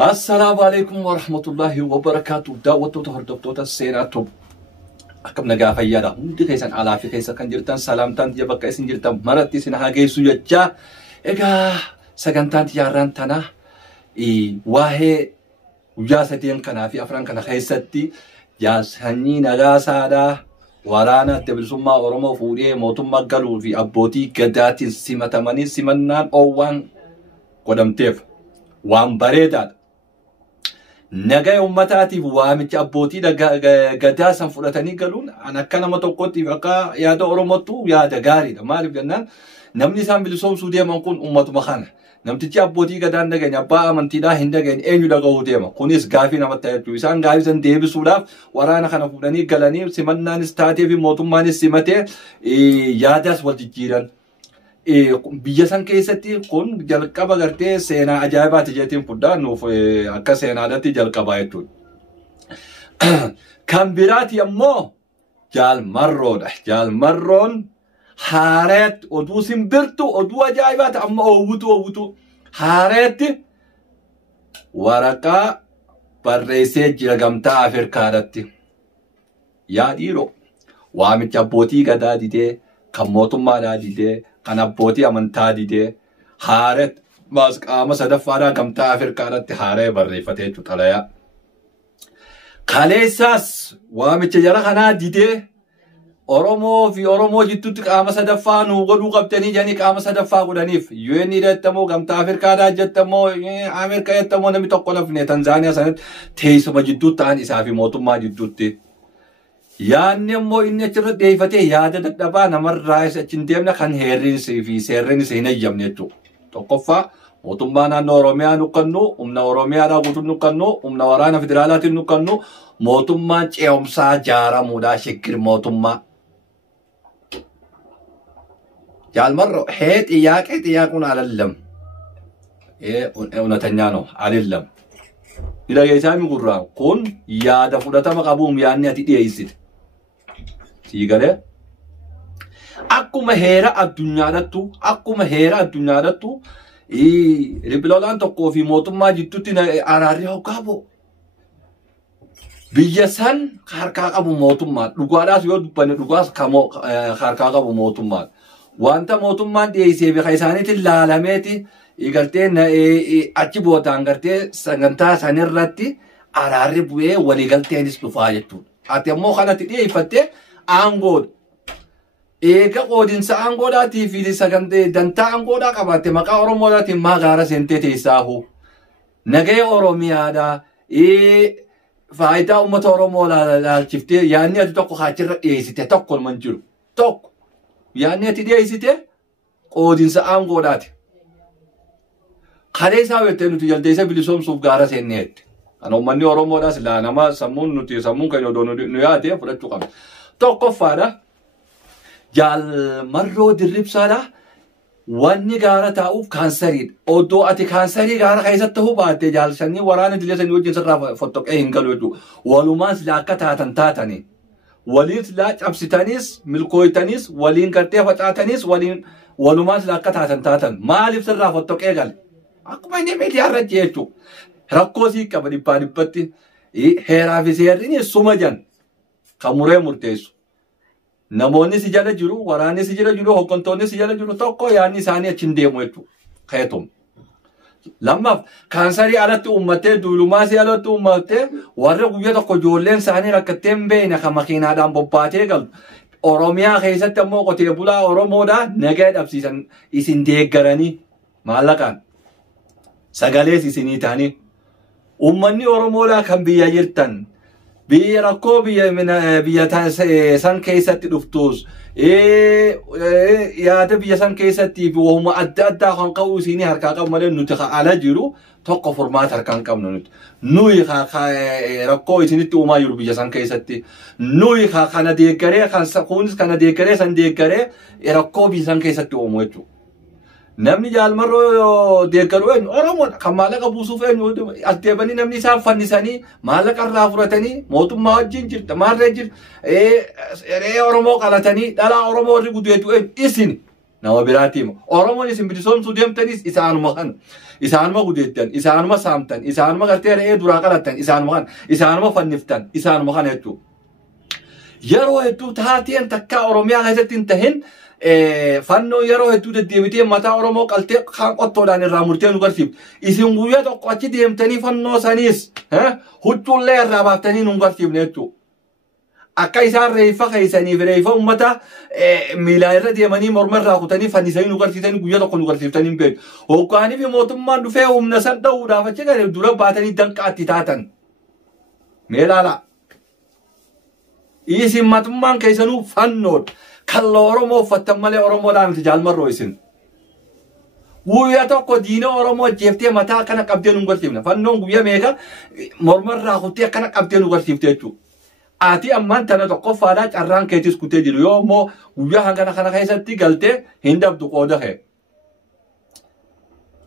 السلام عليكم ورحمة الله وبركاته. دعوة هردفتوتا السيناتو أكم نجا فيادا مدي كيسان على في كيسان كان جرتان سلام تان جبا كيسان جرتان مرتي سنها جيسو يجا إيجا سكنتان تياران تنا واهي وجاستين كنا في أفران كنا خيستي جاسني نجا سادا ورانا تبلسوما أورمو فوري موتوم مقالو في أبوتي قداتي سيمتماني سيمنان أوان قدم تيف وان بريداد نجاي أمتاتي وامتي أبوتي قدا سنفرتني قالون أنا كنا متوقعتي فكا يا دا أورموتو يا دا غاري دا مالي بجنان نمني سام بلسوم سوديا منكون أمت مخانة نمتي أبوتي قدا نجاي نبا أمنتي دا هندجاي أنيو دا قهوديا ما كونيس غافي نمتايتو إنسان غافي سن ديبي سودا ورانا خنا فلاني قلاني سمنا نستاتي في موتو ما نسمته يا داس والتجيران بيجسان كيستي كون جلقبا غرتي سينا أجايبات جاتين فدا نوف أكا سينا داتي جلقبا يتون كان براتي أمو جال مرون حارت أدو سمبرتو أدو أجايبات أما أوتو حارت ورقا برسي جلقمتا أفركارتي يا ديرو وامت جابوتي قدا دي كموتو ما دي kan abbootii amantaa didee haaret baas qaama sadaffaadhaa gamtaa Afrikaadhaatti haaree barreeffatee jechuudha xalayaa. Kaleessaas waamicha jara kanaa didee Oromoo fi Oromoo jidduutti qaama sadaffaa nuu godhuu qabdanii jedhanii qaama sadaffaa godhaniif UN jedhamoo gamtaa Afrikaadhaa jedhamoo Ameerikaa jedhamoo namni tokko lafne Tanzaaniyaa sanatti teessuma jidduutti ta'an isaa fi mootummaa jidduutti. yaanni immoo inni achirra deefatee yaada dadhabaa namarraa isa achiin deemna kan heerrinsii fi seerrinis hin eeyyamne jechuudha. Tokkoffaa mootummaa naannoo Oromiyaa nuqqannu, humna Oromiyaadhaa guutuun nuqqannu, humna waraana federaalaatiin nuqqannu, mootummaan ce'umsaa jaaramuudhaa shikkir mootummaa. Jaalmarro xiyyaaqun alallam. Unatanyaa no alillam. Dhageessaa mi gurraa kun yaada fudhatama qabuun yaadni ati dhiyeessite. Sigalee akkuma heera addunyaadhattu ribilolaan tokkoo fi mootummaa jidduutti araarri hoggaaboo biyya san harkaa qabu mootummaa dhugaadhaas yoo dubbanne dhugaas harkaa qabu mootummaa wanta mootummaan dhiyeessee fi isaaniitiin laalameeti igarteen achi bootaan gartee sagantaa sanirratti araarri bu'ee waliigalteenis dhufaa jechuudha. Ati ammoo kanatti dhiyeeffattee aangoodha. Eega qoodinsa aangoodhaatii fi sagantee dantaa aangoodhaa qabaatte maqaa Oromoodhaatiin maa gaara seentee teessaahu. Nagaya Oromiyaadhaa faayidaa uummata Oromoo laalchiftee yaadni ati tokko kaachirra dhiyeessite tokko man jiru. Tokko yaadni ati dhiyeessite qoodinsa aangoodhaati. Kaleessaa weettee nuti jaldeessa bilisoomsuuf gaara seenneetti. Kan uummanni Oromoodhaas laa nama sammuun kan odoo nu yaadee fudhachuu qabna. Tokkoffaadha. Jaalmarroo dirribsaadha. Wanni gaara taa'uuf kaansariidha. Odoo ati kaansarii gaara keessatti ta'uu baatte jaalsanii waraana idilee sanii wajjin sirraa fottoqee hin galu jechuudha. Walumaan silaa akka taatanii. Waliin silaa cabsitanis milkooytanis waliin gartee facaatanis walumaan silaa akka taatan. Maaliif sirraa fottoqee gale? Akkuma inni miidiyaarra jechuudha. Rakkoo sii qaba dhibbatti heeraa fi seerri suma jan kan muree murteessu. Namoonni si jala jiru, waraanni si jala jiru, hooggantoonni si jala jiru tokko yaadni isaanii achiin deemu jechuudha. Keetum. Lammaaf kaansarii alatti uummattee duulumaasii alatti uummattee warra guyyaa tokko ijoolleen isaanii rakkattee hin beekne kan makiinaadhaan bobbaatee galtu. Oromiyaa keessatti ammoo qotee bulaa Oromoodhaa nagaa dhabsiisan isin deeggaranii maallaqaan. Sagalees isinii ta'anii uummanni Oromoodhaa kan biyya jirtan biyya rakkoo biyya san keessatti dhuftus yaada biyya san keessatti fi waanuma adda addaa kan qabu isinii harkaa qabu malee nuti ala jiru tokko furmaata harkaan qabnu nuti. Nuyi rakkoo isinitti uumaa jiru biyya san keessatti. Nuyi kana deeggaree kunis kana deeggaree san deeggaree rakkoo biyya san keessatti uumu jechuudha. Namni jaalmarroo deeggaru eenyu Oromoodha. Kan maallaqa buusuuf eenyu addeebanii namni isaan fannisanii maallaqa irraa fudhatanii mootummaa wajjin jirta maarree jirta Oromoo qalatanii dhalaa Oromoo warri gudeetu eenyu isin nama biraatiim oromoon isin bilisoomsuu deemtanis isaanuma kan isaanuma gudeettan isaanuma saamtan isaanuma gartee re'ee duraa qalattan isaanuma fanniftan isaanuma kan hedduu yeroo hedduu taateen takkaa oromiyaa keessatti hin tahin fannoo yeroo hedduu deddeebitee mataa oromoo qaltee kaan qottoodhaan irraa murtee nu garsiiftu isin guyyaa tokko achi deemtanii fannoo saniis huccuullee irraa baaftanii nu garsiifne jechuudha. Akka isaan reeffa keessaniif reeffa ummata miilaa irra deemanii morma irraa kutanii fannisanii nu garsiisanii guyyaa tokko nu garsiiftanii hin beeku. Hoggaanii fi mootummaan dhufee humna san dha'uudhaaf achi galee dura baatanii danqaatti taatan. Mee ilaala. Isin mootummaan keessanuu fannoodha. Kalloo Oromoo uffattan malee Oromoodhaan miti jaalmarroo isin. Guyyaa tokko diina Oromoo jeeftee mataa kana qabdee nu garsiifna. Fannoon guyyaa meeqa morma irraa kuttee akkana qabdee nu garsiifte jechuudha. Ati ammaan tana tokkoffaadhaa carraan keetis kutee jiru yoo immoo guyyaa hangana kana keessatti galtee hin dabdu qooda kee.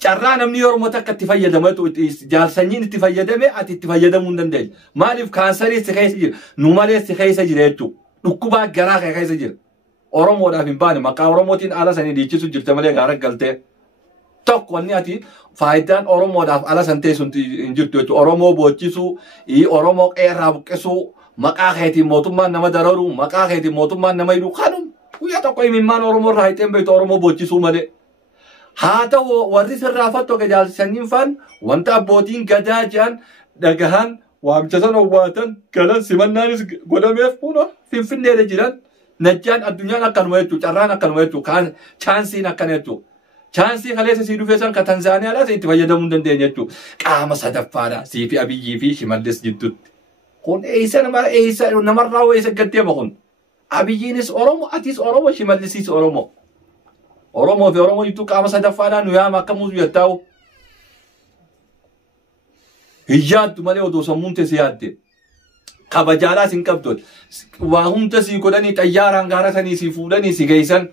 Carraa namni Oromoo takka itti fayyadamatu jaarsanyiin itti fayyadame ati itti fayyadamuu hin dandeenye. Maaliif kaansarii si keessa jira nu malee si keessa jira jechuudha. Dhukkubaa garaa kee keessa jira. Oromoodhaaf hin baane maqaa Oromootiin ala sanii dhiichisu jirte malee gaara galtee. Tokko wanni ati faayidaan Oromoodhaaf ala san teessu hin jirtu jechuudha. Oromoo boochisuu, Oromoo qeerraa buqqisuu. Maqaa keetiin mootummaan nama dararu maqaa keetiin mootummaan nama hidhu kanum guyyaa tokko imimmaan Oromoo irraa hiixeen beektu Oromoo boochisuu malee. Haa ta'u warri sirraa fatto jaalsanyiin faan wanta abbootiin gadaa jedhan dhagahan waamicha san owwaatan galan simannaanis godhameef kuno finfinneedha jiran najjaan addunyaan akkanuma jechuudha carraan akkanuma jechuudha chaansiin akkana jechuudha. Chaansii kaleessa sii dhufee san ka Tanzaaniyaadhaas itti fayyadamuu hin dandeenye jechuudha. Qaama sadaffaadha sii fi Abiyyii fi Shimallis jidduutti. Kun namarraa eessa gaddeema kun. Abiyyiinis Oromoo, atis Oromoo, Shimallisiis Oromoo. Oromoo fi Oromoo jidduu qaama sadaffaadhaan nu yaama akka muuzu yattaa'u. Hin yaaddu malee odoo sammuun teessee yaadde. Kabajaadhaas hin qabdoon. Waa hunda sii godhanii xayyaaraan gaara sanii sii fuudhanii si geessan.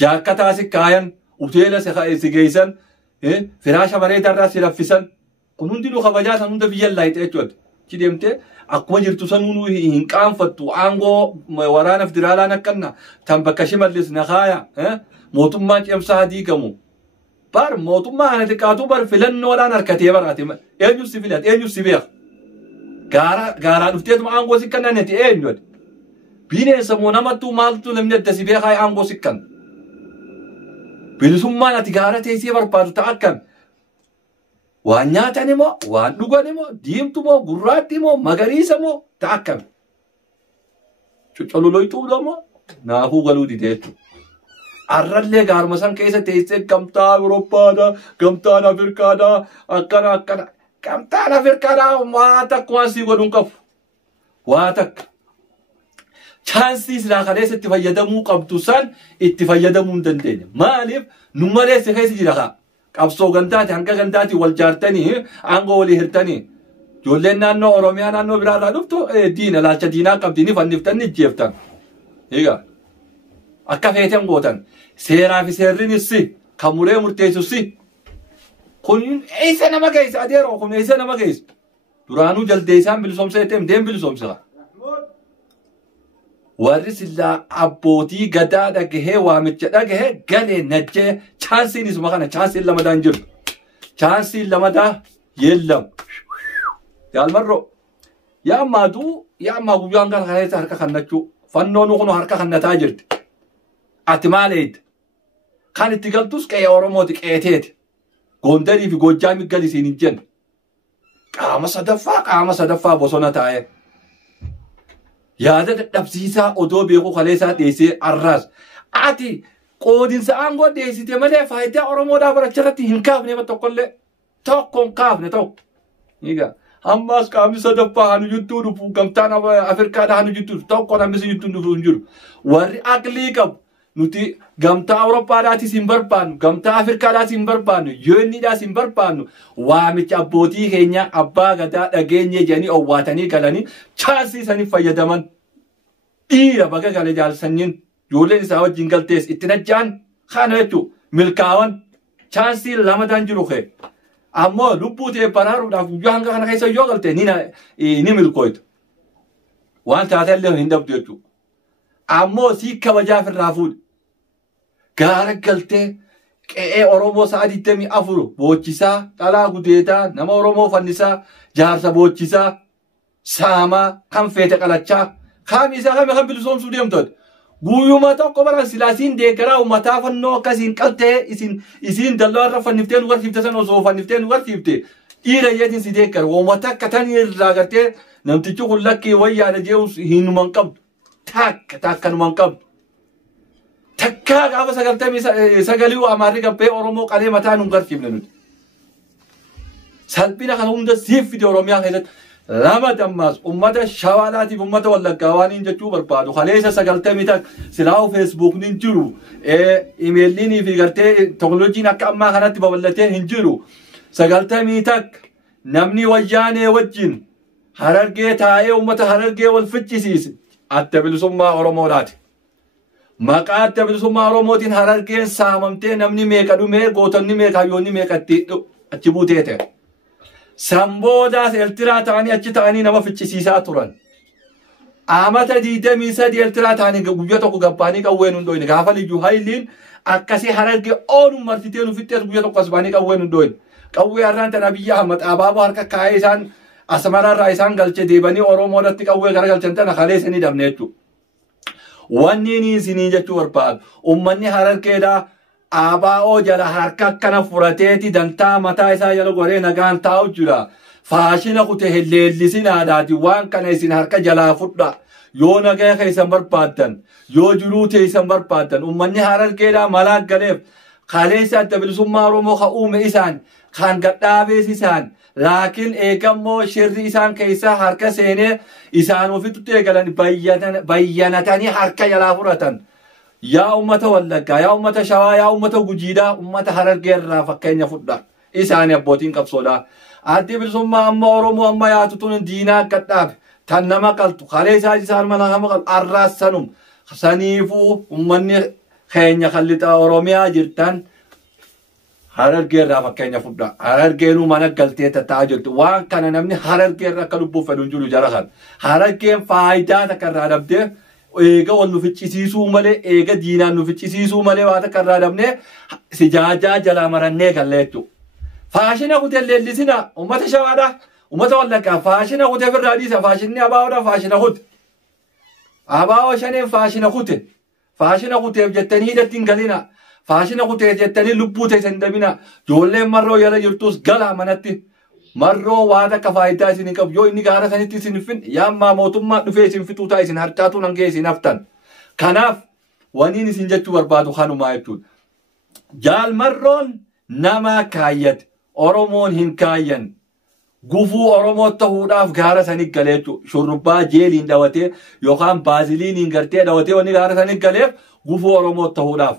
Jaakkataa si kaayan, uteela si geessan, firaasha bareedaarraa si raffisan. Kun hundinuu kabajaa san hunda biyya laayite jechuudha. Deemtee akkuma jirtu sanuu hin qaanfattu aangoo waraana federaalaa nakkanna tan bakka Shimallis nakaaya mootummaan cimsaa diigamu bar mootummaa kana xiqqaatu bar filannoodhaan harkatee baraate eenyu si filat eenyu si beeka gaaraa dhufteetuma aangoo sikkannan eti eenyu bineensa moo namattuu maaltu namni adda si beekaa aangoo sikkan bilisummaan ati gaara teessee barbaadu ta'a akkam. Waan nyaatan immoo, waan dhugan immoo, diimtu immoo, gurraatti immoo, magariisa immoo ta'a akkami. Cocololoytuudha immoo naafuu galuu dide jechuudha. Arrallee gaaruma san keessa teessee gamtaa Awurooppaadhaa, gamtaan Afrikaadhaa, akkana. Gamtaan Afrikaadhaa waa takka waan sii godhuun qabu. Waa takka. Chaansii silaa kaleessa itti fayyadamuu qabdu san itti fayyadamuu hin dandeenye. Maaliif nu malee si keessa jira kaa. Qabsoo gantaati hanga gantaati wal jaartanii aangoo walii hirtanii ijoolleen naannoo Oromiyaa naannoo biraarraa dhuftu diina laalcha diinaa qabdini fanniftanii ijjeeftan. Egaa akka feeteen gootan seeraa fi seerrinis kan muree murteessus kun eessa nama geessa adeeroo kun eessa nama geessa duraanuu jaldeessaan bilisoomsa jetteem deem bilisoomsa. Warri sillaa abbootii gadaa dhagahee waamicha dhagahee galee najjee chaansiin isuma kana chaansiin lamadaan jiru. Chaansiin lamadaa yeellam. Yaalmarroo yaa ammaa guyyaan kana keessa harka kannachuu fannoon kun harka kannataa jirti. Ati maal eedda? Kan itti galtus qe'ee Oromooti qeeteeti. Gondarii fi Goojjaamii galisiin hin jenne. Qaama sadaffaa bosona taa'ee. Yaada dadhabsiisaa odoo beekuu kaleessaa dhiyeessee arraas. Ati qoodinsa aangoo dhiyeessite malee faayidaa Oromoodhaa baracharratti hin kaafne tokkollee tokko hin kaafne tokko. Egaa ammaas qaamni sadaffaa hanu juttuu dhufu gamtaan Afrikaadhaa hanu juttuu tokko namni juttuu dhufu hin jiru. Warri aqlii qabu nuti gamtaa Awurooppaadhaatis hin barbaannu gamtaa Afrikaadhaas hin barbaannu yoonniidhaas hin barbaannu waamicha abbootii keenya abbaa gadaa dhageenye jedhanii owwaatanii galanii chaansii saniif fayyadaman dhiira baga gale jaalsanyiin ijoolleen isaa wajjin galtees itti najjaan kana jechuun milkaawan chaansii lamadaan jiru kee ammoo lubbuu ta'e baraaruudhaaf guyyaa hanga kana keessa yoo galte ni milkooytu waan taatellee hin dabdu jechuudha ammoo sii kabajaaf irraa fuudhe. Gaara galtee qe'ee Oromoo sa'aatii 24 boochisaa dhalaa gudeetaa nama Oromoo fannisaa jaarsa boochisaa saamaa kan feete qalachaa kaamisaa kan bilisoomsuu deemtoota. Guyyuma tokko bara silaasiin deeggaraa uummataa fannoo akkasiin qaltee isin dallaa irra fanniftee nu garsiifte san osoo fanniftee nu garsiifte dhiira iyyatiin si deeggara uummata akka tanii irraa gartee namtichi kun lakkii wayyaadha jeeus hinuman qabdu takka numan qabdu. Takkaa gaafa 99 amaarri gabbee Oromoo qalee mataa nu garsiifne nuti. Salphina kan hunda siif fide Oromiyaa keessatti. Lama dammaas ummata shawaalaatiif ummata wallaggaa waan hin jechuu barbaadu kaleessa 90 silaa Facebook nin jiru imeelliinii fi gartee teknooloojiin akka ammaa kanatti babal'atee hin jiru 90 namni wayyaanee wajjin Harargee taa'ee ummata Harargee wal fichisiise adda bilisummaa Oromoodhaati. Maqaa adda bilisummaa Oromootiin Harargeen saamamtee namni meeqa dhumee gootonni meeqa hayyoonni meeqa achi buutee ta'e. Samboodaas Eertiraa ta'anii achi ta'anii nama fichisiisaa turan. Amata 23 Eertiraa ta'anii guyyaa tokko gabbaanii qawween hundoofne gaafa liyyuu hayliin akkasii Harargee ooluu marsitee nu fixxees guyyaa tokko asbaanii qawween hundoofne. Qawwee har'aan tana biyya Ahmad Abaaboo harka kaa'ee isaan Asmaraarraa isaan galche deebanii Oromoodhaatti qawwee garagalchan tana kaleessanii dhabne jechuudha. Wanni inni isinii jechuu barbaadu uummanni Harargeedhaa ABO jala harka akkana furateeti dantaa mataa isaa jala goree nagaan taa'u jira. Faashina kute helleellisin aadaati waan kana isin harka jalaa fudha. Yoo nagaa keessan barbaaddan yoo jiruu teessan barbaaddan uummanni Harargeedhaa malaa galeef kaleessa adda bilisummaa Oromoo ka uume isaan kan gadhaabees isaan laakiin eegammoo shirri isaan keessa harka seenee isaan ofitti eegalan bayyanatanii harka jalaa furatan. Yaa ummata Wallaggaa, yaa ummata Shawaa, yaa ummata Gujiidhaa, ummata Harargee irraa fakkeenya fudha. Isaanii abbootiin qabsoodhaa. Addi bilisummaa amma Oromoo amma yaatu tun diinaa akka dhaabe tan nama qaltu kalee isaan mana nama qaltu arraassanum saniifuu ummanni keenya kallixa Oromiyaa jirtan Harargee irraa fakkeenya fudha. Harargeenuu mana galtee taa'aa jirtu waan kana namni Harargee irraa akka lubbuuf fedhu hin jiru jala kan. Harargeen faayidaa takka irraa dhabdee eega wal nu ficcisiisuu malee eega diinaan nu ficcisiisuu malee waan akka irraa dhabnee sijaajaa jalaa marannee galle jechuudha. Faashina kutee leellisina ummata Shawaadhaa ummata Wallaggaa faashina kutee firraa dhiisa faashinni ABOdhaa faashina kute. ABO shaneen faashina kute. Faashina kuteef jettanii hidhatti hin galina. Faashina kuteef jettanii lubbuu teessan dabina. Ijoolleen marroo jala jirtus galaa manatti. Marroo waan akka faayidaa isin hin qabu yoo inni gaara sanitti isin fin yaammaa mootummaa dhufee isin fixuu ta'a isin harcaatu nan ga'e isin haftan. Kanaaf waniin isin jechuu barbaadu kanumaa jechuudha. Jaalmarroon nama kaayyate Oromoon hin kaayyan. Gufuu Oromoo ta'uudhaaf gaara sanii galee jechuudha. Shurrubbaa jeeliin dhawatee yookaan baaziliiniin gartee dhawatee wanni gaara sanii galeef gufuu Oromoo ta'uudhaaf.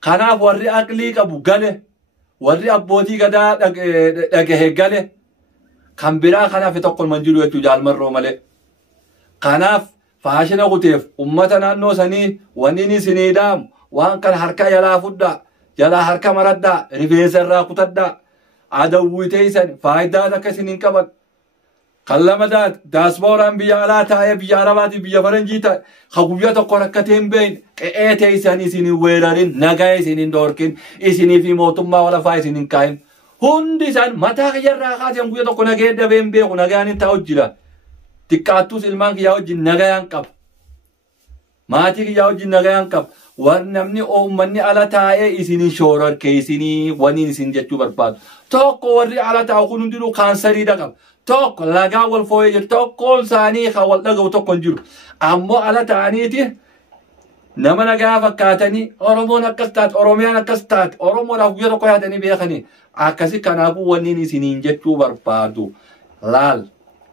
Kanaaf warri aqlii qabu gale. Warri abbootii gadaa dhagahe gale kan biraa kanaaf tokko man jiru jechuudha jaalmarroo malee. Kanaaf faashina kuteef ummata naannoo sanii wanni isinii dhaamu waan kan harka jalaa fudhaa jalaa harka maradhaa rifeensa irraa kutadhaa adawwii teessan faayidaa akka isin hin qaban. Kan lamadaat daasbooraan biyya alaa taa'ee biyya Arabaatii biyya Faranjii taa'e ka guyyaa tokko rakkatee hin beekne qe'ee teessan isin hin weerarin nagaa isin hin dhoorkin isinii fi mootummaa walafaa isin hin kaa'in. Hundi isaan mataa kiyyarraa kaaseen guyyaa tokko nagee dhabee hin beeku nagaan hin taa'u jira. Xiqqaattus ilmaan kiyyaa wajjin nagayaan qaba. Maatii kiyyaa wajjin nagayaan qaba. Warri namni uummanni ala taa'ee isinin shoorarkee isinii waniin isin jechuu barbaadu. Tokko warri ala taa'u kun hundinuu kaansarii qaba. Tokko lagaa wal fooyyee jiru tokkoon isaanii kan wal dhaga'u tokko hin jiru. Ammoo ala ta'aniiti nama nagaa fakkaatanii Oromoon akkas taate Oromiyaan akkas taate Oromoodhaaf guyyaa tokko yaadanii beekanii akkasi kanaafuu wanniin isiniin jechuu barbaadu. Laal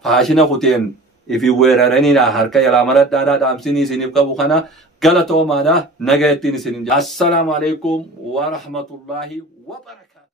faashina kuteen ifi weeraraniidha harka jalaa maradhaadhaa dhaamsinii isiniif qabu kana galatoomaadha nagaa ittiin isiniin jedha. Assalaamu alaikum wa rahmatullahi wa barakatuh.